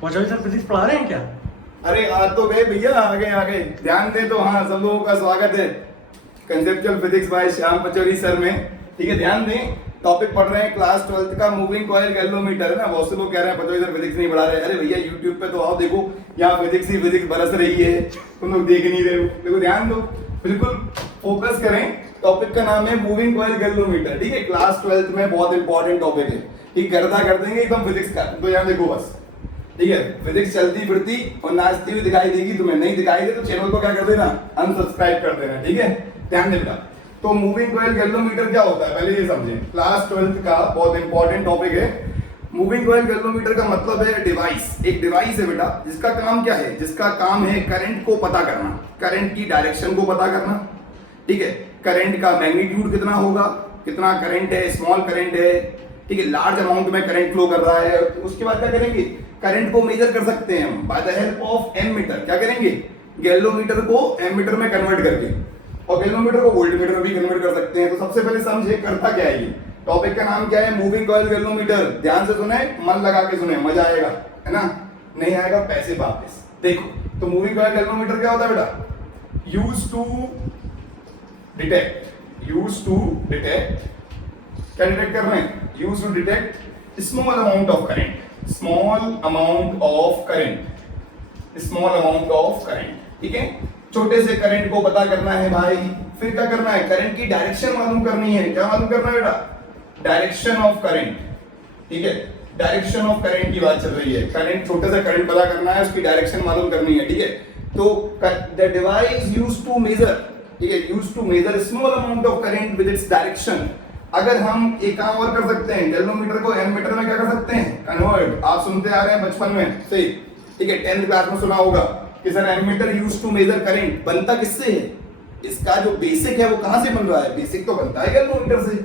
पहुंचो sir, physics पढ़ा रहे हैं क्या? अरे आ तो गए भैया, आगे आगे ध्यान दे। तो हाँ, सब लोगों का स्वागत है conceptual physics bye Shyam Pachauri sir में। ठीक है, ध्यान दें। टॉपिक पढ़ रहे हैं क्लास 12th का मूविंग कॉइल गैल्वेनोमीटर है ना। बहुत से लोग कह रहे हैं पचौरी सर फिजिक्स नहीं पढ़ा रहे। अरे भैया यूट्यूब पे तो आओ, देखो यहाँ फिजिक्स ही फिजिक्स बरस रही है, तुम लोग देख नहीं रहे हो। देखो ध्यान दो, बिल्कुल फोकस करें। टॉपिक का नाम है मूविंग कॉइल गैल्वेनोमीटर। ठीक है, क्लास 12th में बहुत इंपॉर्टेंट टॉपिक है। ठीक, गर्दा कर देंगे एकदम फिजिक्स का। तो यहाँ देखो बस, ठीक है, फिजिक्स चलती फिरती और नाचती हुई दिखाई देगी तुम्हें। नहीं दिखाई दे तो चैनल को क्या कर देना, अनसब्सक्राइब कर देना। ठीक है, ध्यान देना। तो मूविंग कॉइल गैल्वेनोमीटर क्या होता है पहले ये समझें। क्लास 12th का बहुत इंपॉर्टेंट टॉपिक है। मूविंग कॉइल गैल्वेनोमीटर का मतलब है डिवाइस। एक डिवाइस है बेटा, जिसका काम क्या है, जिसका काम है करंट को पता करना, करंट की डायरेक्शन को पता करना। ठीक है, करंट का मैग्नीट्यूड कितना होगा, कितना करंट है, स्मॉल करंट है, ठीक है, लार्ज अमाउंट में करंट फ्लो कर रहा है। उसके बाद क्या करेंगे, करंट को मेजर कर सकते हैं हम by the help of ammeter. क्या करेंगे, गैल्वेनोमीटर को एमीटर में कन्वर्ट करके, और गैल्वेनोमीटर को वोल्टमीटर में भी कन्वर्ट कर सकते हैं। तो सबसे पहले समझे करता क्या है ये। टॉपिक का नाम क्या है, मूविंग कॉइल गैल्वेनोमीटर। ध्यान से सुने, मन लगा के सुने, मजा आएगा, है ना। नहीं आएगा पैसे वापस। देखो तो मूविंग कॉइल गैल्वेनोमीटर क्या होता है बेटा, use to detect, use to detect, क्या डिटेक्ट कर रहे हैं, use to detect small amount of current, small amount of current, small amount of current. ठीक है, छोटे से करंट को पता करना है भाई। फिर क्या करना है, करंट की डायरेक्शन मालूम करनी है। क्या मालूम करना है बेटा, डायरेक्शन ऑफ करंट। ठीक है, डायरेक्शन ऑफ करंट की बात चल रही है। करंट, छोटे से करंट पता करना है, उसकी डायरेक्शन मालूम करनी है। ठीक है, तो the device used to measure, ठीक है, used to measure small amount of current with its direction. अगर हम एक काम और कर सकते हैं, गैल्वेनोमीटर को एमीटर में क्या कर सकते हैं, कन्वर्ट। आप सुनते आ रहे हैं बचपन में से, ठीक है, 10th क्लास में सुना होगा कि sir ammeter used to measure current. बनता किससे है, इसका जो बेसिक है वो कहां से बन रहा है, बेसिक तो बनता है गैल्वेनोमीटर से।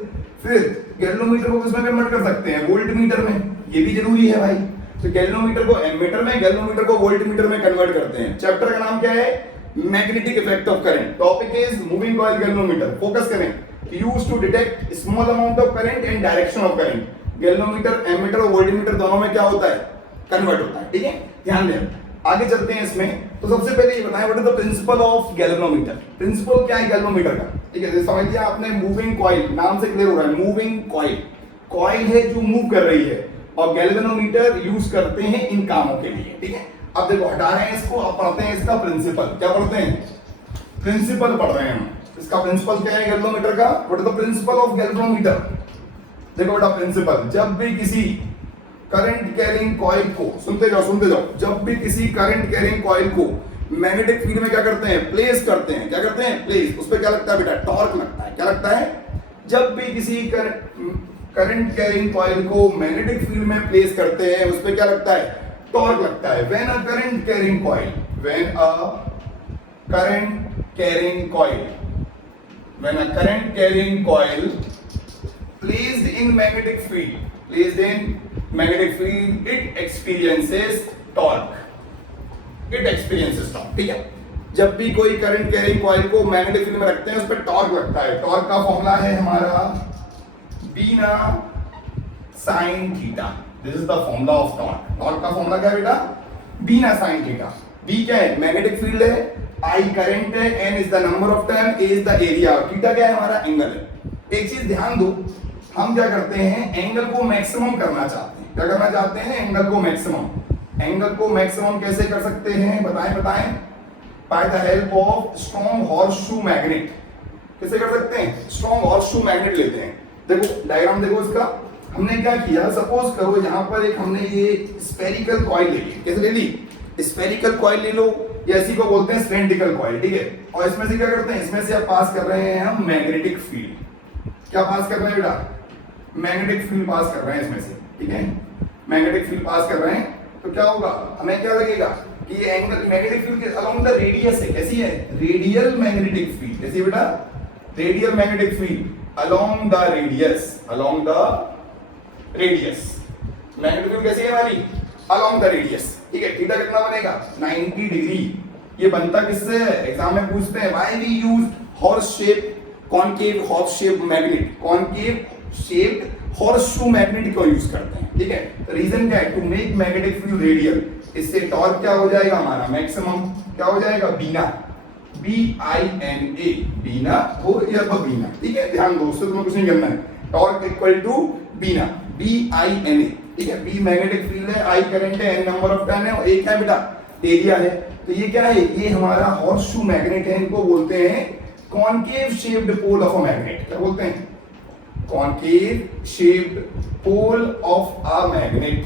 फिर गैल्वेनोमीटर को किसमें कन्वर्ट कर सकते हैं, वोल्टमीटर में। ये भी जरूरी है भाई। तो गैल्वेनोमीटर को एमीटर में, गैल्वेनोमीटर को वोल्टमीटर में कन्वर्ट करते हैं। चैप्टर का नाम क्या है, magnetic effect of current. Topic is moving coil galvanometer. Focus करें, used to detect small amount of current and direction of current. Galvanometer, ammeter और वोल्टमीटर दोनों में क्या होता है, कन्वर्ट होता है। ठीक है, ध्यान दें। आगे चलते हैं इसमें। तो सबसे पहले ये बताएं what is the principle of galvanometer. Principle क्या है गैल्वेनोमीटर का, ठीक है, समझ लिया आपने। मूविंग कॉइल नाम से क्लियर हो रहा है, मूविंग कॉइल, कॉइल है जो मूव कर रही है, और गैल्वेनोमीटर यूज करते हैं इन कामों के लिए। ठीक है, अब देखो हटा रहे हैं इसको, अब पढ़ते हैं इसका प्रिंसिपल। क्या पढ़ते हैं, प्रिंसिपल पढ़ रहे हैं हम। इसका प्रिंसिपल क्या है गैल्वेनोमीटर का, what is the principle of galvanometer. देखो बेटा प्रिंसिपल, जब भी किसी करंट कैरिंग कॉइल को, सुनते जाओ सुनते जाओ, जब भी किसी करंट कैरिंग कॉइल को मैग्नेटिक फील्ड में क्या करते हैं, प्लेस करते हैं। क्या करते हैं, प्लेस। उस पर क्या लगता है बेटा, टॉर्क लगता है। क्या लगता है, जब भी किसी करंट कैरिंग कॉइल को मैग्नेटिक फील्ड में प्लेस करते हैं, उस पर क्या लगता है, टॉर्क लगता है। When a current carrying coil, when a current carrying coil, when a current carrying coil placed in magnetic field, placed in magnetic field, it experiences torque, it experiences torque। ठीक है, जब भी कोई करंट कैरिंग कॉइल को magnetic field में रखते हैं, उस पर टॉर्क लगता है। टॉर्क का फॉर्मूला है हमारा BINA sine theta. This is the formula of torque. Torque का फॉर्मूला क्या है बेटा, बीना साइन थीटा। बी क्या है, मैग्नेटिक फील्ड है, आई करंट है, N is the number of turn, A is the area, theta क्या है, हमारा एंगल है। एक चीज ध्यान दो, हम क्या करते हैं, एंगल को मैक्सिमम करना चाहते हैं। क्या करना चाहते हैं, एंगल को मैक्सिमम। एंगल को मैक्सिमम कैसे कर सकते हैं, बताएं बताएं। Bye the help of strong horseshoe magnet. कैसे कर सकते हैं, स्ट्रॉन्ग हॉर्सशू मैग्नेट लेते हैं। देखो डायग्राम देखो इसका, हमने क्या किया, सपोज करो यहाँ पर एक हमने ये स्फेरिकल कॉइल ले ली। कैसे ले ली, स्फेरिकल कॉइल ले लो, या इसी को बोलते हैं सिलेंड्रिकल कॉइल। ठीक है, और इसमें से क्या करते हैं, इसमें से आप पास कर रहे हैं हम मैग्नेटिक फील्ड। क्या पास कर रहे हैं बेटा, मैग्नेटिक फील्ड पास कर रहे हैं इसमें से। ठीक है, मैग्नेटिक फील्ड पास कर रहे हैं, तो क्या होगा, हमें क्या लगेगा कि ये एंगल मैग्नेटिक फील्ड के अलोंग द रेडियस है। कैसी है, रेडियल मैग्नेटिक फील्ड। कैसी बेटा, radial magnetic field along the radius, along the radius. Magnetic field कैसी है हमारी, अलोंग द रेडियस। ठीक है, थीटा कितना बनेगा, 90 डिग्री। ये बनता किससे है, एग्जाम में पूछते हैं, why we used horse shape concave horse shape magnet, concave shaped horseshoe magnet को यूज करते हैं, ठीक है। रीजन क्या है, to make magnetic field radial, इससे टॉर्क क्या हो जाएगा हमारा मैक्सिमम, क्या हो जाएगा बीना, BINA, बीना हो या बीना, ठीक है। ध्यान दो, उससे तुम्हें कुछ नहीं करना है, torque equal to BINA, BINA, ठीक है। बी मैग्नेटिक फील्ड है, आई करंट है, एन नंबर ऑफ टर्न है, और एक है बेटा एरिया है। तो ये क्या है, ये हमारा हॉर्सशू मैग्नेट है, इनको बोलते हैं concave shaped pole of a magnet. क्या बोलते हैं, concave shaped pole of a magnet,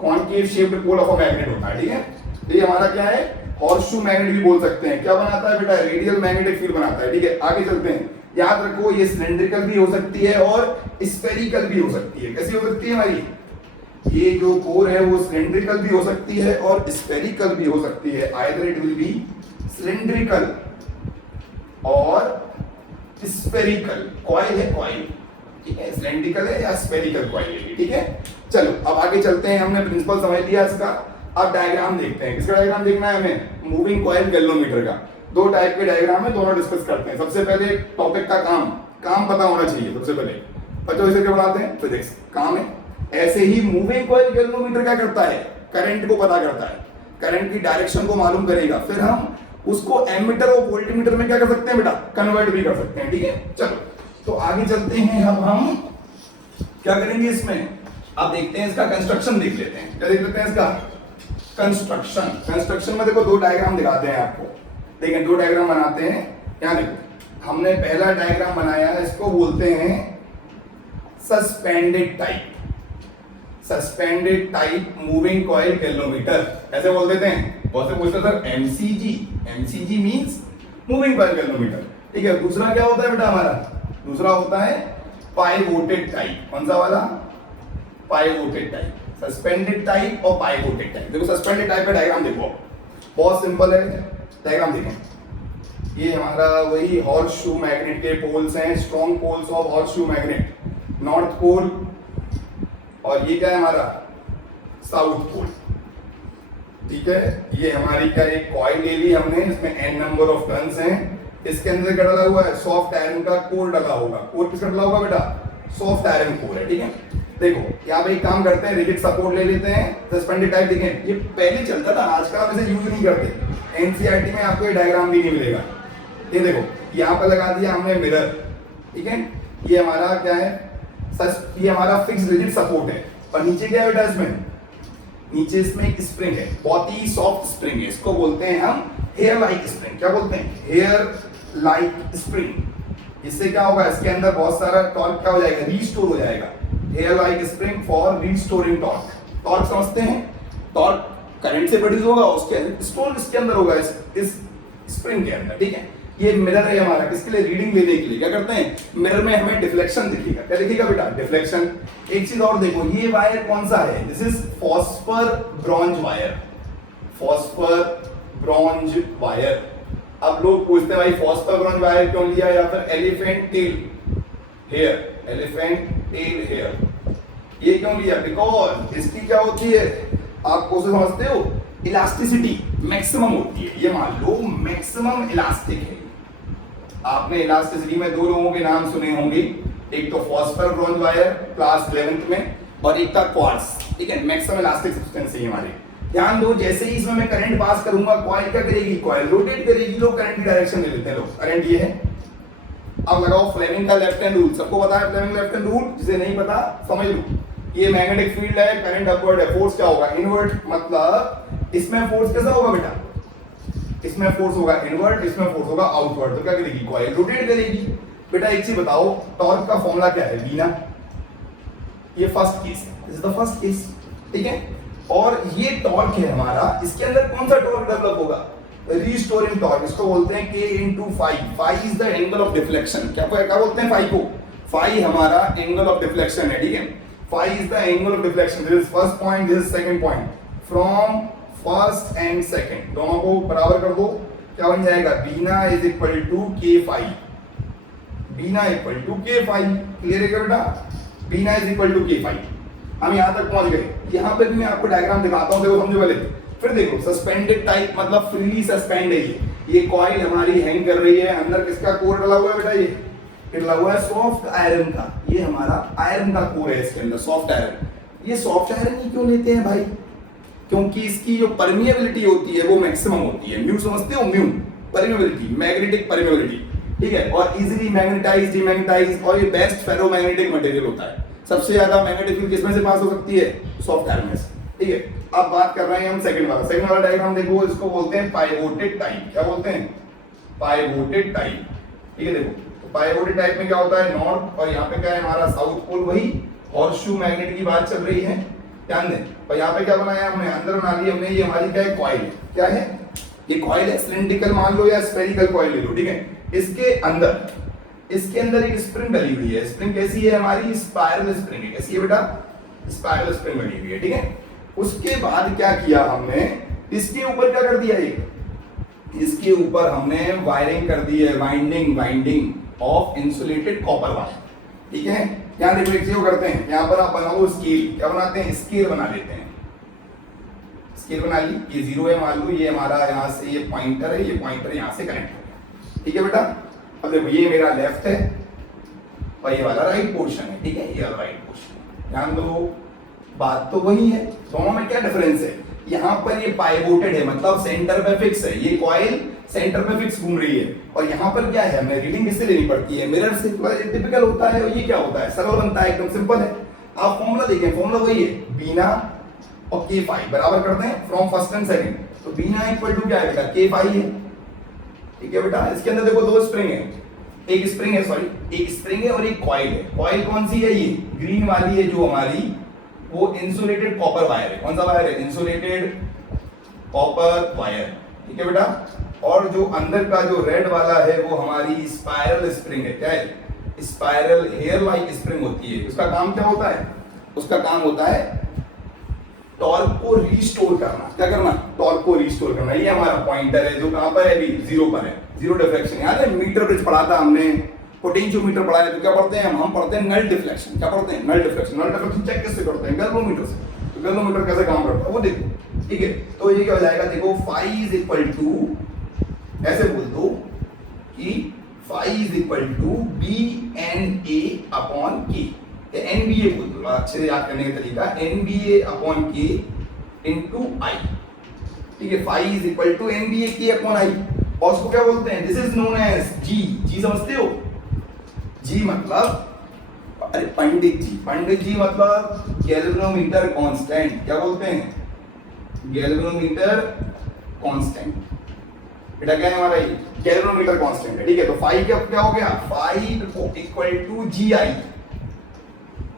concave shaped pole of a magnet होता है, ठीक है। तो ये हमारा क्या है, हॉर्सशू मैग्नेट भी बोल सकते हैं। क्या बनाता है बेटा, रेडियल मैग्नेटिक फील्ड बनाता है, ठीक है। आगे चलते हैं, याद रखो ये सिलेंड्रिकल भी हो सकती है और स्फेरिकल भी हो सकती है। कैसी हो सकती है हमारी, ये जो कोर है वो सिलेंड्रिकल भी हो सकती है और स्फेरिकल भी हो सकती है। Either it will be cylindrical और स्फेरिकल, कॉइल है कॉइल, ठीक है, सिलेंड्रिकल है या स्फेरिकल कॉइल है, ठीक है। चलो अब आगे चलते हैं, हमने प्रिंसिपल समझ लिया इसका। अब डायग्राम देखते हैं, किसका डायग्राम देखना है हमें, मूविंग कॉइल गैल्वेनोमीटर का। दो टाइप के डायग्राम है, दोनों डिस्कस करते हैं। सबसे पहले टॉपिक का काम पता होना चाहिए सबसे पहले, बच्चों इसे क्या बनाते हैं फिजिक्स, काम है। ऐसे ही मूविंग कॉइल गैल्वेनोमीटर क्या करता है, करंट को पता करता है, करंट की डायरेक्शन को मालूम करेगा, फिर हम उसको एमीटर और वोल्टमीटर में क्या कर सकते हैं बेटा, कन्वर्ट भी कर सकते हैं, ठीक है। चलो तो आगे चलते हैं, अब हम क्या करेंगे इसमें, अब देखते हैं इसका कंस्ट्रक्शन देख लेते हैं। क्या देख लेते हैं इसका कंस्ट्रक्शन में देखो दो डायग्राम दिखाते हैं आपको, देखिए दो डायग्राम बनाते हैं। यहाँ देखो हमने पहला डायग्राम बनाया है, इसको बोलते हैं suspended type, suspended type moving coil galvanometer, ऐसे बोल देते हैं। बहुत से पूछते sir MCG means moving coil galvanometer, ठीक है। दूसरा क्या होता है बेटा हमारा, दूसरा होता है पाइवोटेड टाइप। कौन सा वाला, पाइवोटेड टाइप, सस्पेंडेड टाइप और पाइवोटेड टाइप। देखो सस्पेंडेड टाइप का डायग्राम देखो, बहुत सिंपल है डायग्राम, देखें ये हमारा वही हॉर्सशू मैग्नेट के पोल्स हैं, strong poles of horseshoe magnet, north pole, और ये क्या है हमारा साउथ पोल, ठीक है। ये हमारी क्या एक कॉइल ले ली हमने, इसमें n नंबर ऑफ टर्न्स हैं, इसके अंदर क्या डला हुआ है, सॉफ्ट आयरन का कोर डला होगा। कोर किसका डला होगा बेटा, सॉफ्ट आयरन कोर है, ठीक है। देखो यहाँ पे एक काम करते हैं, रिजिड सपोर्ट ले लेते हैं, सस्पेंडेड टाइप। देखें ये पहले चलता था, आजकल आप इसे यूज नहीं करते, एनसीईआरटी में आपको ये डायग्राम भी नहीं मिलेगा। ये देखो यहाँ पे लगा दिया हमने मिरर, ठीक है। ये हमारा क्या है, ये हमारा फिक्स रिजिड सपोर्ट है, और नीचे क्या है बेटा, इसमें नीचे इसमें एक स्प्रिंग है, बहुत ही सॉफ्ट स्प्रिंग है, इसको बोलते हैं हम हेयर लाइक स्प्रिंग। क्या बोलते हैं, हेयर लाइक स्प्रिंग। इससे क्या होगा, इसके अंदर बहुत सारा टॉर्क क्या हो जाएगा, रीस्टोर हो जाएगा। Hair like spring for restoring torque. Torque समझते हैं, टॉर्क करंट से प्रोड्यूस होगा, उसके स्टोर इसके अंदर होगा, इस स्प्रिंग के अंदर, ठीक है। ये मिरर है हमारा, किसके लिए, रीडिंग लेने के लिए। क्या करते हैं, मिरर में हमें डिफ्लेक्शन दिखेगा। क्या दिखेगा बेटा, डिफ्लेक्शन। एक चीज और देखो, ये वायर कौन सा है, this is phosphor bronze wire, phosphor bronze wire. अब लोग पूछते हैं भाई फॉस्फर ब्रॉन्ज वायर क्यों लिया, या फिर elephant tail hair, elephant tail hair ये क्यों लिया, बिकॉज इसकी क्या होती है, आप उसे समझते हो, इलास्टिसिटी मैक्सिमम होती है। ये मान लो मैक्सिमम इलास्टिक है। आपने इलास्टिसिटी में दो लोगों के नाम सुने होंगे, एक तो phosphor bronze wire class 11th में, और एक था क्वार्ट्ज, ठीक है। मैक्सिमम इलास्टिक सब्सटेंस है हमारे। ध्यान दो, जैसे ही इसमें मैं करंट पास करूंगा, कॉइल क्या करेगी, कॉइल रोटेट करेगी। लोग करंट की डायरेक्शन ले लेते हैं, लोग करंट ये है। अब लगाओ फ्लेमिंग का लेफ्ट हैंड रूल, सबको पता है फ्लेमिंग लेफ्ट हैंड रूल, जिसे नहीं पता समझ लो। ये मैग्नेटिक फील्ड है, करंट अपवर्ड है, फोर्स क्या होगा, इनवर्ट। मतलब इसमें फोर्स कैसा होगा बेटा, इसमें फोर्स होगा इनवर्ट, इसमें फोर्स होगा आउटवर्ड। तो क्या करेगी, कॉइल रोटेट करेगी। बेटा एक चीज बताओ, टॉर्क का फॉर्मूला क्या है, बीना। ये फर्स्ट केस है, this is the first case, ठीक है। और ये टॉर्क है हमारा, इसके अंदर कौन सा टॉर्क डेवलप होगा, रीस्टोरिंग टॉर्क। इसको बोलते हैं K into phi। phi is the angle of deflection. क्या बोलते हैं phi को, phi हमारा एंगल ऑफ डिफ्लेक्शन है, ठीक है। phi is the angle of deflection. This is first point, this is second point. From first and second दोनों को बराबर कर दो, क्या बन जाएगा, BINA is equal to K phi, BINA equal to K phi। Clear है क्या बेटा, BINA is equal to K phi। हम यहाँ तक पहुंच गए। यहाँ पे भी मैं आपको डायग्राम दिखाता हूँ, देखो समझो पहले। फिर देखो सस्पेंडेड टाइप मतलब फ्रीली सस्पेंड है ये कॉइल हमारी हैंग कर रही है, अंदर किसका कोर डला हुआ है बेटा, ये फिर लगा हुआ है सॉफ्ट आयरन का, ये हमारा आयरन का कोर है इसके अंदर, सॉफ्ट आयरन। ये सॉफ्ट आयरन ही क्यों लेते हैं भाई? क्योंकि इसकी जो परमिएबिलिटी होती है वो मैक्सिमम होती है। म्यू समझते हो? म्यू परमिएबिलिटी, मैग्नेटिक परमिएबिलिटी, ठीक है, और इजीली मैग्नेटाइज डीमैग्नेटाइज, और ये बेस्ट फेरोमैग्नेटिक मटेरियल होता है। सबसे ज्यादा मैग्नेटिक फील्ड किसमें से पास हो सकती है? सॉफ्ट आयरन में से, ठीक है। अब बात कर रहे हैं हम सेकंड वाला डायग्राम देखो, इसको बोलते हैं पाइवोटेड टाइप। क्या बोलते हैं? पाइवोटेड टाइप, ठीक है। देखो तो पाइवोटेड टाइप में क्या होता है? नॉर्थ, और यहाँ पे क्या है हमारा साउथ पोल, वही हॉर्सशू मैग्नेट की बात चल रही है, ध्यान दें। और यहाँ पे क्या बनाया हमने? अंदर बना ली हमने, ये हमारी क्या है? कॉइल। क्या है ये? कॉइल है, सिलिंड्रिकल मान लो या स्फेरिकल कॉइल ले लो, ठीक है। इसके अंदर एक स्प्रिंग डली हुई है। स्प्रिंग कैसी है हमारी? स्पाइरल स्प्रिंग है। कैसी है बेटा? स्पाइरल स्प्रिंग बनी हुई है, ठीक है। उसके बाद क्या किया हमने? इसके ऊपर क्या कर दिया? इसके ऊपर हमने वायरिंग कर दी है, winding of insulated copper wire, ठीक है। यहाँ देखो एक चीज करते हैं, यहाँ पर आप बनाओ स्केल। क्या बनाते हैं? स्केल बना लेते हैं। स्केल बना ली, ये 0 है मान लो, ये हमारा यहाँ से ये पॉइंटर है, ये पॉइंटर यहाँ से कनेक्ट हो गया, ठीक है बेटा। अब देखो ये मेरा लेफ्ट है और ये वाला राइट पोर्शन है, ठीक है, ये वाला राइट पोर्शन। ध्यान दो, बात तो वही है, दोनों में क्या डिफरेंस है? यहाँ पर ये पाइवोटेड है, मतलब सेंटर पे फिक्स है, ये कॉइल सेंटर पे फिक्स घूम रही है। और यहाँ पर क्या है? हमें रीडिंग किससे लेनी पड़ती है? मिरर से। टिपिकल होता है, और ये क्या होता है? सरल बनता है, एकदम सिंपल है। आप फॉर्मूला देखें, फॉर्मूला वही है, बीना और के फाई बराबर करते हैं फ्रॉम फर्स्ट एंड सेकंड। तो बीना इक्वल टू क्या है बेटा? के फाई है, ठीक है बेटा। इसके अंदर देखो दो स्प्रिंग है, एक स्प्रिंग है और एक कॉइल है। कॉइल कौन सी है? ये ग्रीन वाली है जो हमारी, वो इंसुलेटेड कॉपर वायर है। कौन सा वायर है? इंसुलेटेड कॉपर वायर, ठीक है बेटा। और जो अंदर का जो रेड वाला है वो हमारी स्पाइरल स्प्रिंग है। क्या है? स्पाइरल हेयर लाइक स्प्रिंग होती है। उसका काम क्या होता है? उसका काम होता है टॉर्क को रिस्टोर करना। क्या करना? टॉर्क को रिस्टोर करना। ये हमारा पॉइंटर है जो कहां पर है? अभी 0 पर है, 0 डिफ्लेक्शन। याद है मीटर ब्रिज पढ़ा था हमने, पोटेंशियोमीटर पढ़ा है, तो क्या पढ़ते हैं हम पढ़ते हैं नल डिफ्लेक्शन। क्या पढ़ते हैं? Null deflection. Null deflection check किससे करते हैं? गैल्वेनोमीटर से। तो गैल्वेनोमीटर कैसे काम करता है वो देखो, ठीक है। तो ये क्या हो जाएगा? देखो फाई इज इक्वल टू, ऐसे बोल दो कि phi is equal to B N A upon K, NBA बोल दो, अच्छे से याद करने का तरीका, NBA upon K into I, ठीक है। Phi is equal to NBA K upon I. और उसको क्या बोलते हैं? This is known as G. G समझते हो? जी मतलब, अरे पंडित जी मतलब गैल्वेनोमीटर कांस्टेंट। क्या बोलते हैं? Galvanometer constant. बेटा क्या है हमारा? ये गैल्वेनोमीटर कांस्टेंट है, ठीक है। तो फाई क्या हो गया? फाई इक्वल टू जी आई,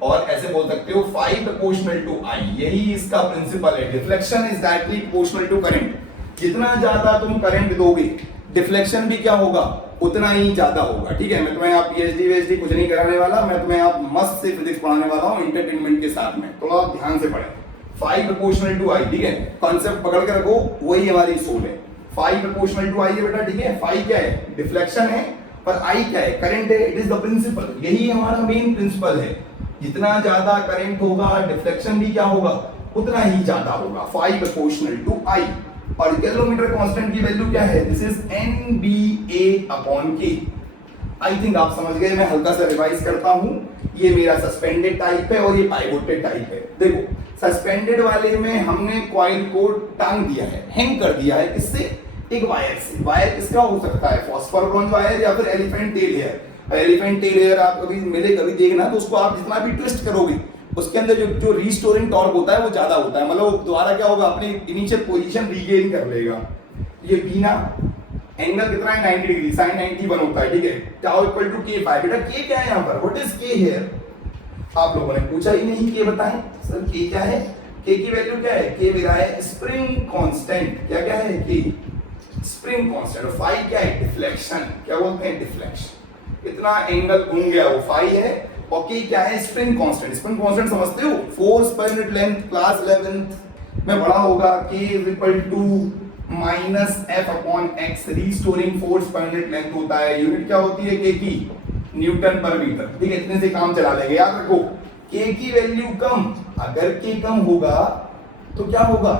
और ऐसे बोल सकते हो फाई प्रोपोर्शनल टू आई। यही इसका प्रिंसिपल है। Deflection is directly proportional to current. जितना ज्यादा तुम करंट दोगे, डिफ्लेक्शन भी क्या होगा? उतना ही ज्यादा होगा, ठीक है। मैं तुम्हें आप पीएचडी कुछ नहीं कराने वाला, मैं तुम्हें आप मस्त से फिजिक्स पढ़ाने वाला हूँ एंटरटेनमेंट के साथ में, तो आप ध्यान से पढ़ें। फाई प्रोपोर्शनल टू आई, ठीक है, कॉन्सेप्ट पकड़ के रखो, वही हमारी सोल है। फाई प्रोपोर्शनल टू आई है बेटा, ठीक है। फाई क्या है? डिफ्लेक्शन है, पर आई क्या है? करंट है। इट इज द प्रिंसिपल, यही हमारा मेन प्रिंसिपल है। जितना ज्यादा करंट होगा, डिफ्लेक्शन भी क्या होगा? उतना ही ज्यादा होगा। फाई प्रोपोर्शनल टू आई। और गैल्वेनोमीटर कांस्टेंट की वैल्यू क्या है? दिस इज NBA अपॉन के। आई थिंक आप समझ गए। मैं हल्का सा रिवाइज करता हूं। ये मेरा सस्पेंडेड टाइप है और ये पाइवोटेड टाइप है। देखो सस्पेंडेड वाले में हमने कॉइल को टांग दिया है, हैंग कर दिया है। किससे? एक वायर से। वायर किसका हो सकता है? फॉस्फर ब्रोंज वायर या फिर elephant tail hair. Elephant tail hair आप कभी मिले, कभी देखना, तो उसको आप जितना भी ट्विस्ट करोगे, उसके अंदर जो रीस्टोरिंग टॉर्क होता है वो ज्यादा होता है, मतलब दोबारा क्या होगा? अपनी इनिशियल पोजीशन रीगेन कर लेगा। ये बिना एंगल कितना है? 90 डिग्री, sin 90 1 होता है, ठीक है। टाउ इक्वल टू k पाई। बेटा k क्या है यहाँ पर? What is k here? आप लोगों ने पूछा ही नहीं, k बताएं सर k क्या है? k की वैल्यू क्या है? k मेरा है स्प्रिंग कांस्टेंट। क्या क्या है? k spring constant. और फाई क्या है? डिफ्लेक्शन। क्या बोलते हैं? डिफ्लेक्शन। इतना एंगल घूम गया वो फाई है। और k क्या है? Spring constant. स्प्रिंग कांस्टेंट समझते हो? Force per unit length, class 11th में पढ़ा होगा। k is equal to minus F upon X. Restoring force per unit length होता है। यूनिट क्या होती है k की? न्यूटन पर मीटर, ठीक है। इतने से काम चला लेंगे, याद रखो। k की वैल्यू कम, अगर k कम होगा तो क्या होगा?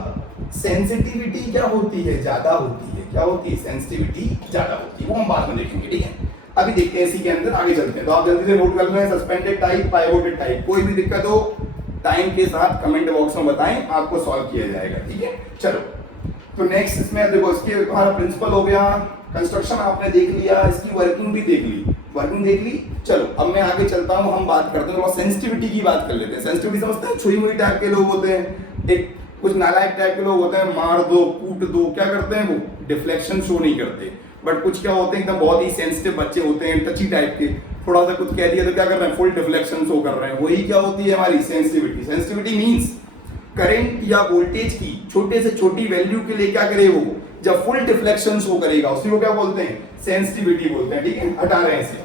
सेंसिटिविटी क्या होती है? ज्यादा होती है। क्या होती है? सेंसिटिविटी ज्यादा होती है। वो हम बाद में देखेंगे, ठीक है। अभी देखते हैं इसी के अंदर, आगे चलते हैं। तो आप जल्दी से नोट कर लें, सस्पेंडेड टाइप, पाइवोटेड टाइप। कोई भी दिक्कत हो टाइम के साथ कमेंट बॉक्स में बताएं, आपको सॉल्व किया जाएगा, ठीक है। चलो तो नेक्स्ट इसमें देखो, इसके हमारा प्रिंसिपल हो गया, कंस्ट्रक्शन आपने देख लिया, इसकी वर्किंग भी देख ली, वर्किंग देख ली। चलो अब मैं आगे चलता हूँ, हम बात करते हैं सेंसिटिविटी की बात कर लेते हैं। सेंसिटिविटी समझते हैं, छुई मुई टाइप के लोग होते हैं, एक कुछ नालायक टाइप के लोग होते हैं, मार दो कूट दो, क्या करते हैं वो डिफ्लेक्शन शो नहीं करते। बट कुछ क्या होते हैं एकदम बहुत ही सेंसिटिव बच्चे होते हैं, टची टाइप के, थोड़ा सा कुछ कह दिया तो क्या कर रहे हैं, फुल डिफ्लेक्शन शो कर रहे हैं। वही क्या होती है हमारी सेंसिटिविटी। सेंसिटिविटी मींस करंट या वोल्टेज की छोटे से छोटी वैल्यू के लिए क्या करे वो, जब फुल डिफ्लेक्शन शो करेगा उसी को क्या बोलते हैं, सेंसिटिविटी बोलते हैं, ठीक है। हटा रहे हैं इसे,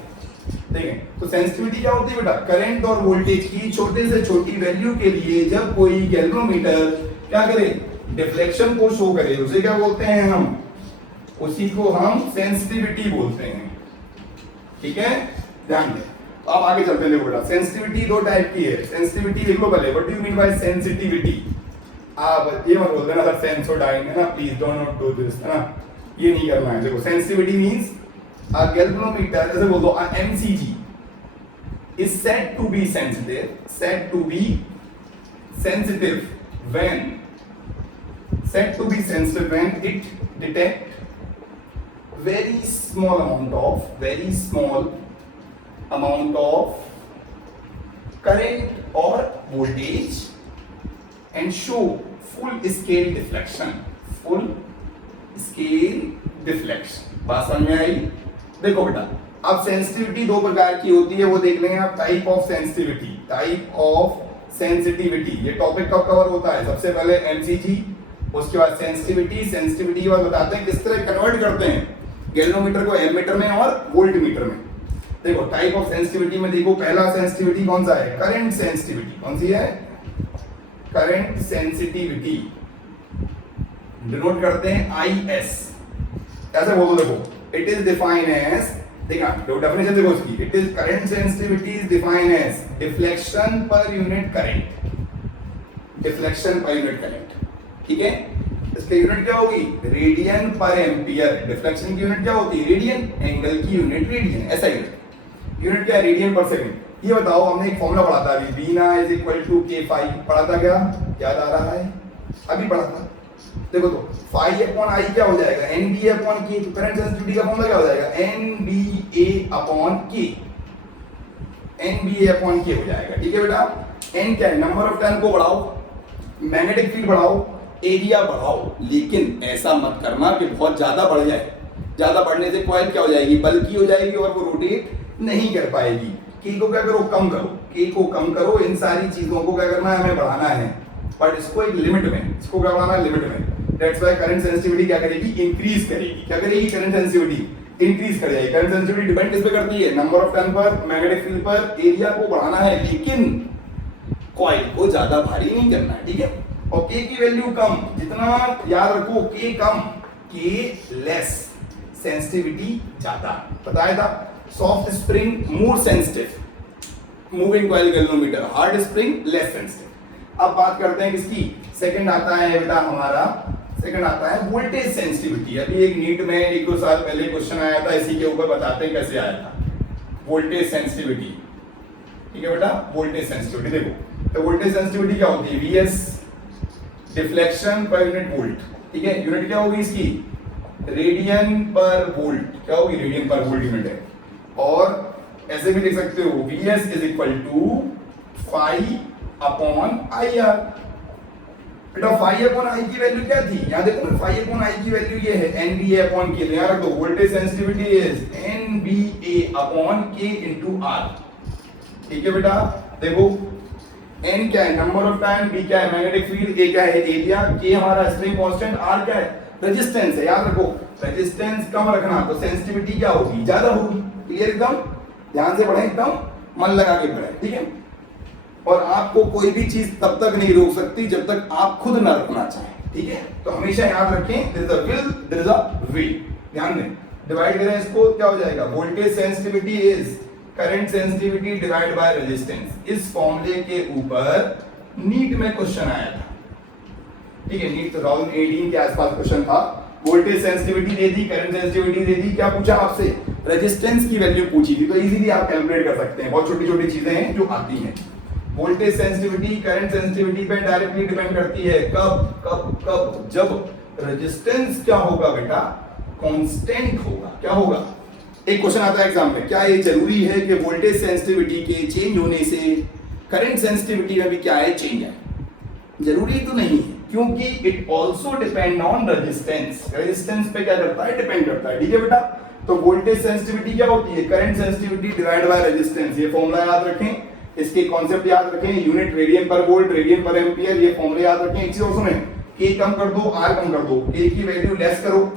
ठीक है। तो सेंसिटिविटी क्या होती है बेटा, करंट और वोल्टेज की छोटे से छोटी वैल्यू के लिए जब कोई गैल्वेनोमीटर क्या करे, डिफ्लेक्शन को शो करे, उसे क्या बोलते हैं हम, उसी को हम सेंसिटिविटी बोलते हैं, ठीक है। ध्यान दें। तो अब आगे चलते हैं, देखो बेटा सेंसिटिविटी दो टाइप की है। सेंसिटिविटी लिख लो पहले, what do you mean by sensitivity. आप ये मत बोल देना सर सेंसोडाइन है ना, please don't not do this, है ना, ये नहीं करना है। देखो सेंसिटिविटी मींस a galvanometer, जैसे बोल दो MCG is said to be sensitive when it detect very small amount of current or voltage and show full scale deflection. बात समझ में आई। देखो बेटा अब सेंसिटिविटी दो प्रकार की होती है, वो देख लेंगे आप। टाइप ऑफ सेंसिटिविटी, ये टॉपिक कब कवर होता है, सबसे पहले एमसीजी, उसके बाद सेंसिटिविटी के बाद बताते हैं किस तरह कन्वर्ट करते हैं गैल्वेनोमीटर को एमीटर में और वोल्टमीटर में। देखो टाइप ऑफ सेंसिटिविटी में देखो, पहला सेंसिटिविटी कौन सा है, करंट सेंसिटिविटी। कौन सी है, करंट सेंसिटिविटी, डिनोट करते हैं IS। ऐसे बोलो, देखो it is defined as, देखना डेफिनेशन देखो इसकी, it is current sensitivity is defined as deflection per unit current, ठीक है। इसके यूनिट क्या होगी, रेडियन पर एम्पियर। डिफ्लेक्शन की यूनिट क्या होती है, रेडियन, एंगल की यूनिट रेडियन, ऐसा यूनिट क्या है, रेडियन पर सेकंड। ये बताओ, हमने एक फॉर्मूला पढ़ा था अभी, बीना इज इक्वल टू के फाई, पढ़ा था क्या, याद आ रहा है, अभी पढ़ा था। देखो तो फाई अपॉन आई क्या हो जाएगा, NBA अपॉन के। करंट सेंसिटिविटी का फॉर्मूला क्या हो जाएगा, NBA अपॉन के हो जाएगा, ठीक है बेटा। N क्या है, नंबर ऑफ टर्न को बढ़ाओ, मैग्नेटिक फील्ड बढ़ाओ, एरिया बढ़ाओ, लेकिन ऐसा मत करना कि बहुत ज्यादा बढ़ जाए। ज्यादा बढ़ने से कॉइल क्या हो जाएगी, बल्की हो जाएगी और वो रोटेट नहीं कर पाएगी। के को क्या करो, कम करो, के को कम करो। इन सारी चीजों को क्या करना है, हमें बढ़ाना है, बट इसको एक लिमिट में, इसको क्या बढ़ाना है, लिमिट में। दैट्स व्हाई करंट सेंसिटिविटी क्या करेगी, इंक्रीज करेगी। क्या करेगी, करंट सेंसिटिविटी इंक्रीज कर जाएगी। करंट सेंसिटिविटी डिपेंड किस पे करती है, नंबर ऑफ टर्न पर, मैग्नेटिक फील्ड पर। एरिया को बढ़ाना है लेकिन कॉइल को ज्यादा भारी नहीं करना है, ठीक है। और के की वैल्यू कम, जितना याद रखो, के कम, के लेस, सेंसिटिविटी ज्यादा। बताया था, soft spring more sensitive, moving coil galvanometer, hard spring less sensitive. अब बात करते हैं किसकी, सेकंड आता है बेटा हमारा, सेकंड आता है वोल्टेज सेंसिटिविटी। अभी एक नीट में 1-2 साल पहले क्वेश्चन आया था, इसी के ऊपर बताते हैं कैसे आया था, वोल्टेज सेंसिटिविटी, ठीक है बेटा। वोल्टेज सेंसिटिविटी देखो, तो वोल्टेज सेंसिटिविटी क्या होती है, VS deflection per unit volt, ठीक है। यूनिट क्या होगी इसकी, रेडियन पर वोल्ट, क्या होगी, रेडियन पर वोल्ट यूनिट है। और ऐसे भी लिख सकते हो, VS is equal to phi upon IR। बेटा फाई अपॉन आई की वैल्यू क्या थी, यहाँ देखो ना, फाई अपॉन आई की वैल्यू ये है NBA अपॉन के। यहाँ रख दो, voltage sensitivity is NBA upon K into R, ठीक है बेटा। देखो N क्या है, नंबर ऑफ टर्न, B क्या है, मैग्नेटिक फील्ड, A क्या है, एरिया, K हमारा स्प्रिंग कांस्टेंट, R क्या है, रेजिस्टेंस है। याद रखो, रेजिस्टेंस कम रखना तो सेंसिटिविटी क्या होगी, ज्यादा होगी। क्लियर, एकदम ध्यान से पढ़ें, एकदम मन लगा के पढ़ें, ठीक है। और आपको कोई भी चीज तब तक नहीं रोक सकती जब तक आप खुद ना रखना चाहें, ठीक है। तो हमेशा याद रखें, there is a will, there is a way. ध्यान दें, डिवाइड करें इसको, क्या हो जाएगा, voltage sensitivity is current sensitivity divide by resistance. इस फॉर्मूले के ऊपर नीट में क्वेश्चन आया था, ठीक है। नीट 2018 के आसपास क्वेश्चन था। वोल्टेज सेंसिटिविटी दे दी, करंट सेंसिटिविटी दे दी, क्या पूछा आपसे, रेजिस्टेंस की वैल्यू पूछी थी, तो इजीली आप कैलकुलेट कर सकते हैं। बहुत छोटी छोटी चीजें हैं जो आती हैं। वोल्टेज सेंसिटिविटी करंट सेंसिटिविटी पे डायरेक्टली डिपेंड करती है। कब कब कब? जब रेजिस्टेंस क्या होगा बेटा? कांस्टेंट होगा। क्या होगा? एक क्वेश्चन आता है एग्जाम में, क्या ये जरूरी है कि वोल्टेज सेंसिटिविटी के चेंज होने से करंट सेंसिटिविटी में भी क्या है? चेंज है। जरूरी तो नहीं है, क्योंकि it also depend on resistance. Resistance पे क्या करता है? डिपेंड करता है। ठीक है बेटा, तो वोल्टेज सेंसिटिविटी क्या होती है? Current sensitivity divide by resistance. ये फॉर्मूला याद रखें, इसके कॉन्सेप्ट याद रखें। यूनिट रेडियन पर वोल्ट, रेडियन पर एम्पियर, ये फॉर्मूले याद रखें। एक चीज और सुने, के कम कर दो, आर कम कर दो, के की वैल्यू लेस करो,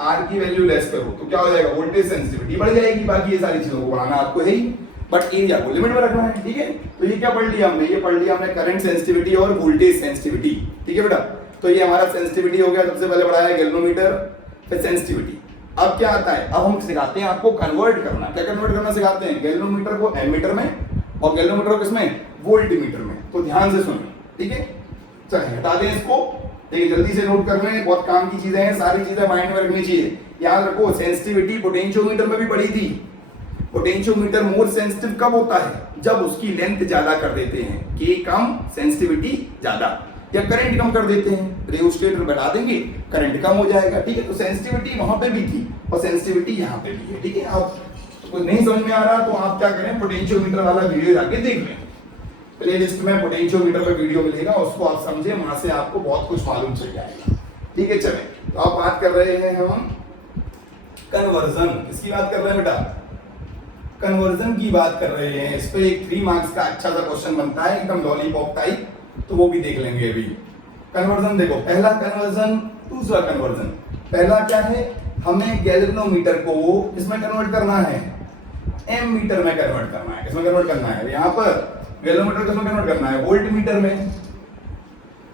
आर की वैल्यू लेस करो, तो क्या हो जाएगा? वोल्टेज सेंसिटिविटी बढ़ जाएगी। बाकी ये सारी चीजों को बढ़ाना आपको है ही, बट एरिया को लिमिट में रखना है। ठीक है, तो ये क्या पढ़ लिया हमने? ये पढ़ लिया हमने करंट सेंसिटिविटी और वोल्टेज सेंसिटिविटी। ठीक है बेटा, तो ये हमारा सेंसिटिविटी हो गया। सबसे पहले बढ़ाया गैल्वेनोमीटर, फिर सेंसिटिविटी। अब क्या आता है? अब हम सिखाते हैं आपको कन्वर्ट करना। क्या कन्वर्ट करना सिखाते हैं? गैल्वेनोमीटर को एमीटर में और गैल्वेनोमीटर को किसमें? वोल्टमीटर में। तो ध्यान से सुनो, ठीक है। चलिए हटा दें इसको। ठीक है, जल्दी से नोट कर लें, बहुत काम की चीजें हैं, सारी चीजें माइंड में रखनी चाहिए। याद रखो, सेंसिटिविटी पोटेंशियोमीटर में भी पढ़ी थी। पोटेंशियोमीटर मोर सेंसिटिव कब होता है? जब उसकी लेंथ ज्यादा कर देते हैं। के कम, सेंसिटिविटी ज्यादा, या करंट कम कर देते हैं, रियोस्टेट बढ़ा देंगे, करंट कम हो जाएगा। ठीक है, तो सेंसिटिविटी वहां पे भी थी और सेंसिटिविटी यहाँ पे भी है। ठीक है, आप कुछ नहीं समझ में आ रहा तो आप क्या करें? पोटेंशियोमीटर वाला वीडियो जाके देख लें। प्लेलिस्ट में पोटेंशियोमीटर का वीडियो मिलेगा, उसको आप समझे, वहां से आपको बहुत कुछ मालूम चल जाएगा। ठीक है, चलें, तो आप बात कर रहे हैं हम कन्वर्जन। किसकी बात कर रहे हैं बेटा? कन्वर्जन की बात कर रहे हैं। इस पे एक 3 मार्क्स का अच्छा सा क्वेश्चन बनता है, एकदम लॉलीपॉप टाइप, तो वो भी देख लेंगे अभी। कन्वर्जन देखो, पहला कन्वर्जन, दूसरा कन्वर्जन। पहला क्या है? हमें गैल्वेनोमीटर को किसमें कन्वर्ट करना है? एम मीटर में कन्वर्ट करना है। किसमें कन्वर्ट करना है? यहाँ पर गैल्वेनोमीटर किसमें कन्वर्ट करना है? वोल्ट मीटर में।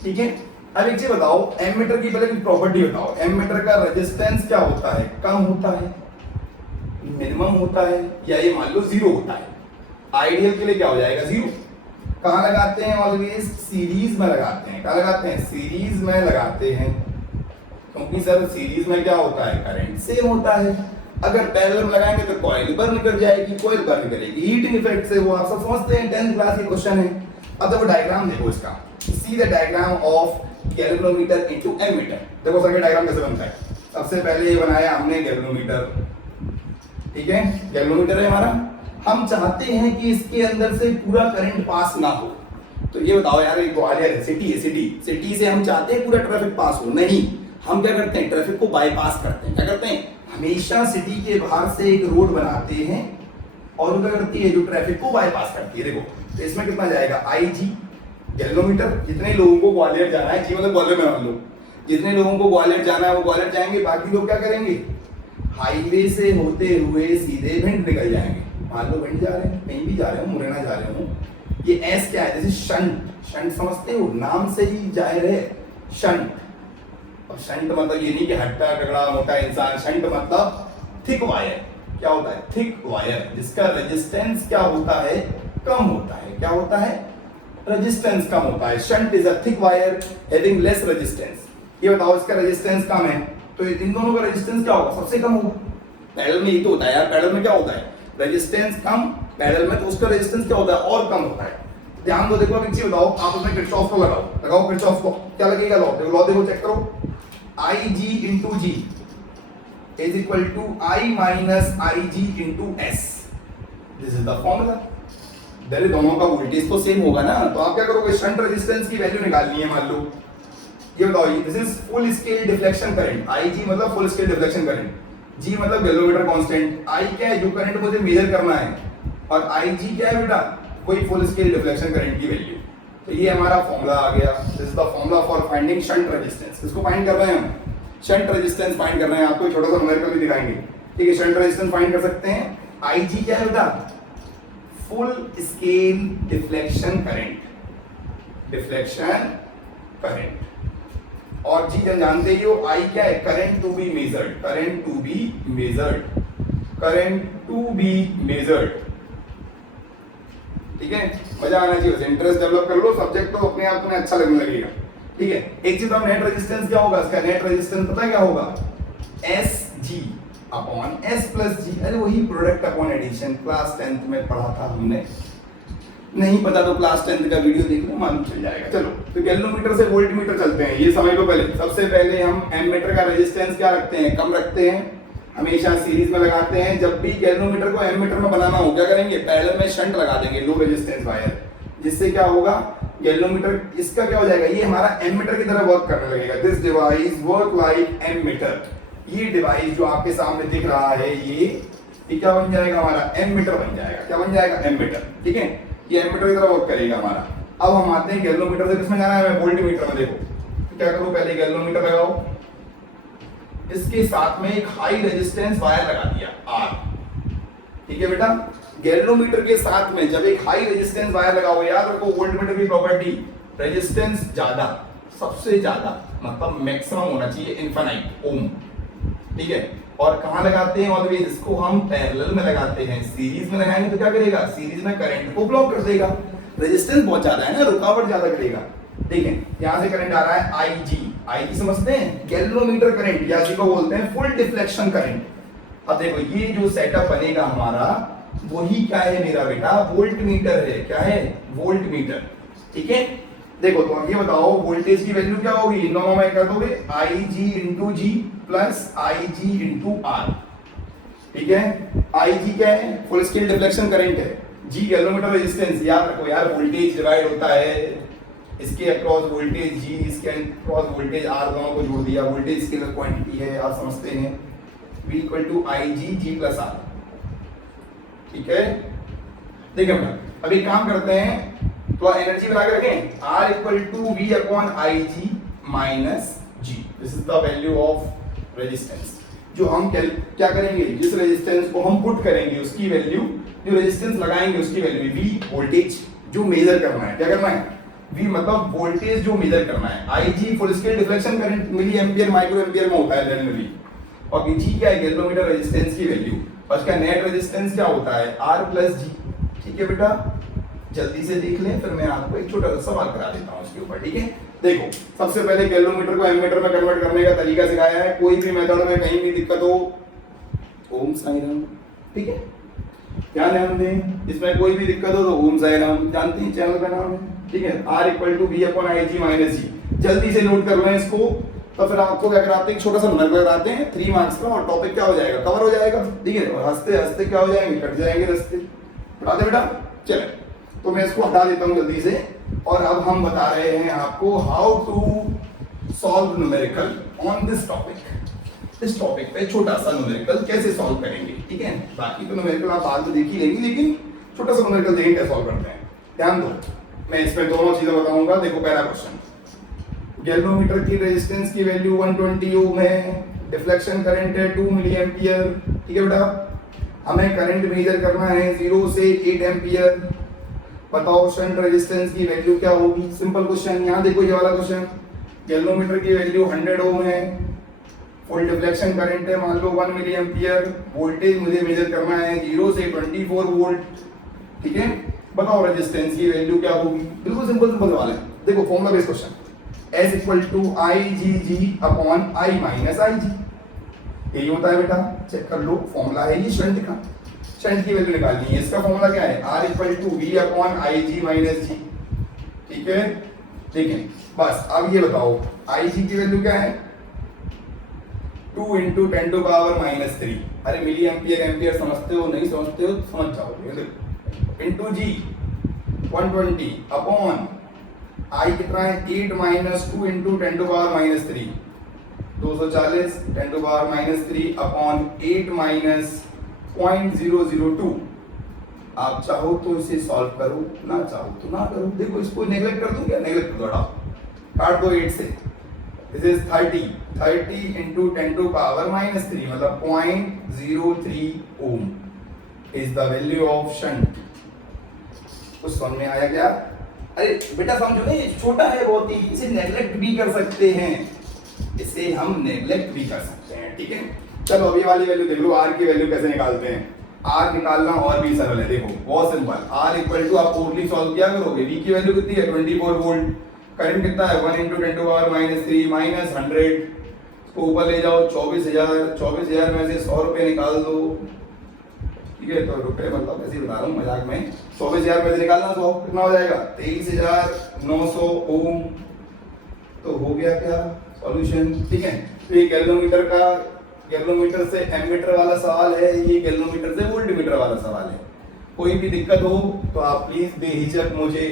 ठीक है, अब एक चीज बताओ, एम मीटर की पहले कुछ प्रॉपर्टी बताओ। एम मीटर का रेजिस्टेंस क्या होता है? कम होता है, मिनिमम होता है, या ये मान लो 0 होता है। आइडियल के लिए क्या हो जाएगा? 0। कहाँ लगाते हैं? ऑलवेज सीरीज में लगाते हैं। कहाँ लगाते हैं? सीरीज में लगाते हैं, क्योंकि सर सीरीज में क्या होता है? करंट सेम होता है। अगर पैरेलल में लगाएंगे तो कॉइल बर्न कर जाएगी, कॉइल बर्न करेगी, हीटिंग इफेक्ट से। वो आप सब समझते हैं, 10th क्लास के क्वेश्चन है। अब देखो डायग्राम देखो इसका, see the diagram of galvanometer into ammeter. देखो सर्किट डायग्राम कैसे बनता है। सबसे पहले ये बनाया हमने गैल्वेनोमीटर। ठीक है, गैल्वेनोमीटर है हमारा। हम चाहते हैं कि इसके अंदर से पूरा करंट पास ना हो। तो ये बताओ यार, एक ग्वालियर है, सिटी है, सिटी से हम चाहते हैं पूरा ट्रैफिक पास हो? नहीं, हम क्या करते हैं? ट्रैफिक को बाईपास करते हैं। क्या करते हैं? हमेशा सिटी के बाहर से एक रोड बनाते हैं और वो क्या करती है? जो ट्रैफिक को बाईपास करती है। देखो, तो इसमें कितना जाएगा? आई जी गैल्वेनोमीटर। जितने लोगों को ग्वालियर जाना है, जी मतलब ग्वालियर में मान लो, जितने लोगों को ग्वालियर जाना है वो ग्वालियर जाएंगे। बाकी लोग क्या करेंगे? हाईवे से होते हुए सीधे भिंड निकल जाएंगे। मान लो भिंड जा रहे हैं, कहीं भी जा रहे हो, मुरैना जा रहे हो, ये एस क्या है? जैसे शंट, शंट समझते हो? नाम से ही जाहिर है, शंट। और शंट मतलब ये नहीं कि हट्टा कगड़ा मोटा इंसान। शंट मतलब थिक वायर। क्या होता है? थिक वायर, जिसका रेजिस्टेंस क्या होता है? कम होता है। क्या होता है? रेजिस्टेंस कम होता है। Shunt is a thick wire having less resistance. ये बताओ, इसका रेजिस्टेंस कम है, तो इन दोनों का रेजिस्टेंस क्या होगा? सबसे कम होगा। पैरेलल में ये तो होता है यार, पैरेलल में क्या होता है? रेजिस्टेंस कम, पैरेलल में तो उसका रेजिस्टेंस क्या होता है? और कम होता है। ध्यान दो, देखो अब एक चीज बताओ, आप उसमें किरचॉफ को लगाओ किरचॉफ को। क्या लगेगा? लॉ देखो, लॉ देखो, चेक करो। I G into G is equal to I minus I G into S. This is the formula. दोनों का वोल्टेज तो सेम होगा ना, तो आप क्या करोगे? शंट रेजिस्टेंस की वैल्यू निकालनी है। मान लो ये बताओ, this is full scale deflection current. I G मतलब full scale deflection current, G मतलब गैल्वेनोमीटर कांस्टेंट। आई क्या है? जो करंट मुझे मेजर करना है, और आई जी क्या है बेटा? कोई फुल स्केल डिफ्लेक्शन करंट की वैल्यू। तो ये हमारा फॉर्मूला आ गया। This is the formula for finding shunt resistance. इसको फाइंड कर रहे हैं हम, शंट रेजिस्टेंस फाइंड कर रहे हैं। आपको एक छोटा सा न्यूमेरिकल भी दिखाएंगे। ठीक है, शंट रेजिस्टेंस फाइंड कर सकते हैं। आई जी क्या है बेटा? Full scale deflection current, deflection current. और जी जन जानते ही हो, आई क्या है? Current to be measured, current to be measured, current to be measured. ठीक है, मजा आना चाहिए, इंटरेस्ट डेवलप कर लो, सब्जेक्ट तो अपने आप में अच्छा लगने लगेगा। ठीक है, एक चीज, नेट रेजिस्टेंस क्या होगा? इसका नेट रेजिस्टेंस पता है क्या होगा? S G. Upon S plus G. अरे वही product upon addition class 10th में पढ़ा था हमने, नहीं पता तो क्लास 10th का वीडियो देख लो, मालूम चल जाएगा। चलो तो गैल्वेनोमीटर से वोल्टमीटर चलते हैं, ये समझ लो। पहले सबसे पहले हम एमीटर का रेजिस्टेंस क्या रखते हैं, कम रखते हैं, हमेशा सीरीज में लगाते हैं। जब भी गैल्वेनोमीटर को एमीटर में बनाना हो क्या करेंगे, पहले में शंट लगा देंगे, लो रेजिस्टेंस वायर, जिससे क्या होगा गैल्वेनोमीटर इसका क्या हो जाएगा, ये हमारा एमीटर की तरह वर्क करने लगेगा। This device work like ammeter. ये डिवाइस जो आपके सामने दिख रहा है ये क्या बन जाएगा, हमारा एमीटर बन जाएगा। क्या बन जाएगा, एमीटर। ठीक है, ये एमीटर की तरह वर्क करेगा हमारा। अब हम आते हैं गैल्वेनोमीटर से किसमें जाना है, हमें वोल्टमीटर में। देखो तो क्या करूं, पहले गैल्वेनोमीटर लगाओ, इसके साथ में एक हाई रेजिस्टेंस वायर लगा दिया आर। ठीक है बेटा, गैल्वेनोमीटर के साथ में जब एक हाई रेजिस्टेंस वायर लगा हुआ, याद रखो वोल्टमीटर की प्रॉपर्टी रेजिस्टेंस ज्यादा, सबसे ज्यादा मतलब मैक्सिमम होना चाहिए, इनफाइनाइट ओम। ठीक है, और कहां लगाते हैं, ऑलवेज इसको हम पैरेलल में लगाते हैं। सीरीज में लगाएंगे तो क्या करेगा, सीरीज में करंट को ब्लॉक कर देगा, रेजिस्टेंस बहुत ज्यादा है ना, रुकावट ज्यादा करेगा। देखें यहां से करंट आ रहा है आईजी, आईजी समझते हैं, गैल्वेनोमीटर करंट या जिसको बोलते हैं फुल डिफ्लेक्शन करंट। अब देखो ये जो सेटअप बनेगा हमारा, वही क्या है मेरा बेटा, वोल्टमीटर है। क्या है, वोल्टमीटर। ठीक है, देखो तो अब ये बताओ वोल्टेज की वैल्यू क्या होगी, इन दोनों में कर दोगे IG into G plus IG into R. ठीक है, IG क्या है, फुल स्केल डिफ्लेक्शन करंट है, जी गैल्वेनोमीटर रेजिस्टेंस। याद रखो यार, वोल्टेज डिवाइड होता है, इसके अक्रॉस वोल्टेज जी, इसके अक्रॉस वोल्टेज आर, दोनों को जोड़ दिया, वोल्टेज स्केलर क्वांटिटी है, आप समझते हैं। V equal to IG G plus R. ठीक है, देखिए अब एक काम करते हैं, तो एनर्जी बना के रखें, R equal to V upon IG minus G। This is the value of resistance. जो हम क्या करेंगे, जिस रेजिस्टेंस को हम पुट करेंगे उसकी वैल्यू, जो रेजिस्टेंस लगाएंगे उसकी वैल्यू, V वोल्टेज जो मेजर करना है, क्या करना है, V मतलब वोल्टेज जो मेजर करना है, IG full scale deflection current milli ampere micro ampere में होता है जनरली, और G क्या है, गैल्वेनोमीटर रेजिस्टेंस की वैल्यू, और इसका नेट रेजिस्टेंस क्या होता है, R प्लस G। ठीक है बेटा, जल्दी से देख लें, फिर मैं आपको एक छोटा सा सवाल करा देता हूं इसके ऊपर। ठीक है, देखो सबसे पहले गैल्वेनोमीटर को एमीटर में कन्वर्ट करने का तरीका सिखाया है, कोई भी मेथड में कहीं भी दिक्कत हो, ओम साई राम। ठीक है, ध्यान दें, इसमें कोई भी दिक्कत हो तो ओम साई राम, जानते हैं चैनल का नाम है। ठीक है, R equal to V upon IG minus G। जल्दी से नोट कर लें इसको, तो फिर आपको क्या कराते हैं, छोटा सा नंबर लगाते हैं 3 मार्क्स का, और टॉपिक क्या हो जाएगा, कवर हो जाएगा। ठीक है, और हंसते हंसते क्या हो जाएंगे, कट जाएंगे रास्ते। हटा दे बेटा, चले तो मैं इसको हटा देता हूं जल्दी से। और अब हम बता रहे हैं आपको how to solve numerical on this topic. इस टॉपिक पे छोटा सा न्यूमेरिकल कैसे सॉल्व करेंगे। ठीक है, बाकी तो न्यूमेरिकल आप बाद में देख ही लेंगे, लेकिन छोटा सा न्यूमेरिकल देखें कैसे सॉल्व करते हैं। ध्यान दो, मैं इसमें दोनों चीजें बताऊंगा। देखो पहला क्वेश्चन, गैल्वेनोमीटर की रेजिस्टेंस की वैल्यू 120 ओम है, डिफ्लेक्शन करंट है 2 मिली एम्पियर। ठीक है बेटा, हमें करंट मेजर करना है 0 से 8 एम्पियर। बताओ शंट रेजिस्टेंस की वैल्यू क्या होगी। Simple question. यहाँ देखो ये वाला क्वेश्चन, गैल्वेनोमीटर की वैल्यू 100 ओम है, फुल डिफ्लेक्शन करंट है मान लो 1 मिली एम्पियर, वोल्टेज मुझे मेजर करना है 0 से 24 वोल्ट। ठीक है, बताओ रेजिस्टेंस की वैल्यू क्या होगी। बिल्कुल सिंपल सवाल है। देखो formula based question, S equal to IgG upon I minus IG, यही होता है बेटा, चेक कर लो, फॉर्मूला है ये शंट का, शंट की वैल्यू निकालनी है। इसका फॉर्मूला क्या है, R equal to V upon IG minus G। ठीक है, देखें बस। अब ये बताओ IG की वैल्यू क्या है, 2 इंटू 10 टू पावर माइनस 3। अरे मिली एम्पियर, एम्पियर समझते हो, नहीं समझते हो समझ जाओगे। इंटू G 120 अपॉन I कितना है 8 minus 2 into 10 to power minus 3, 240 10 to power minus 3 upon 8 minus 0.002। आप चाहो तो इसे सॉल्व करो, ना चाहो तो ना करो। देखो इसको नेगलेक्ट कर दूं क्या, नेगलेक्ट कर दो, हटाओ, काट दो 8 से। This is 30 into 10 to power minus 3 मतलब 0.03 ohm is the value of shunt. कुछ समझ में आया क्या? अरे बेटा समझो ना, ये छोटा है बहुत ही, इसे नेगलेक्ट भी कर सकते हैं, इसे हम नेगलेक्ट भी कर सकते हैं। ठीक है, चलो अभी वाली वैल्यू देख लो, R की वैल्यू कैसे निकालते हैं। R निकालना और भी सरल है, देखो बहुत सिंपल। R इक्वल टू आप टोटली सॉल्व किया करोगे, V की वैल्यू कितनी है 24 वोल्ट, करंट कितना है 1 into 10 to power minus 3 minus 100, इसको ऊपर ले जाओ, 24,000 में से 100 रुपये निकाल दो, ठीक है। तो रुपए मतलब ऐसे ही बता रहा हूँ मजाक में, 24,000 में से निकालना 100 कितना हो जाएगा, 23,900 ओम। तो हो गया क्या सॉल्यूशन, ठीक है। तो ये गैल्वेनोमीटर से एमीटर वाला सवाल है, ये गैल्वेनोमीटर से वोल्टमीटर वाला सवाल है। कोई भी दिक्कत हो तो आप प्लीज बेहिचक मुझे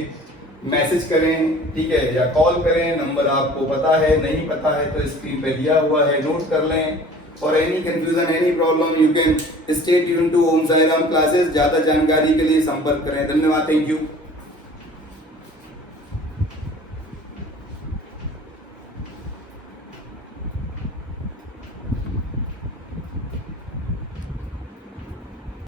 मैसेज करें, ठीक है, या कॉल करें। नंबर आपको पता है, नहीं पता है तो स्क्रीन पे दिया हुआ है, नोट कर लें। और any confusion, any problem, you can stay tune to Om Sai Ram classes. ज्यादा जानकारी के लिए संपर्क करें। धन्यवाद, थैंक यू।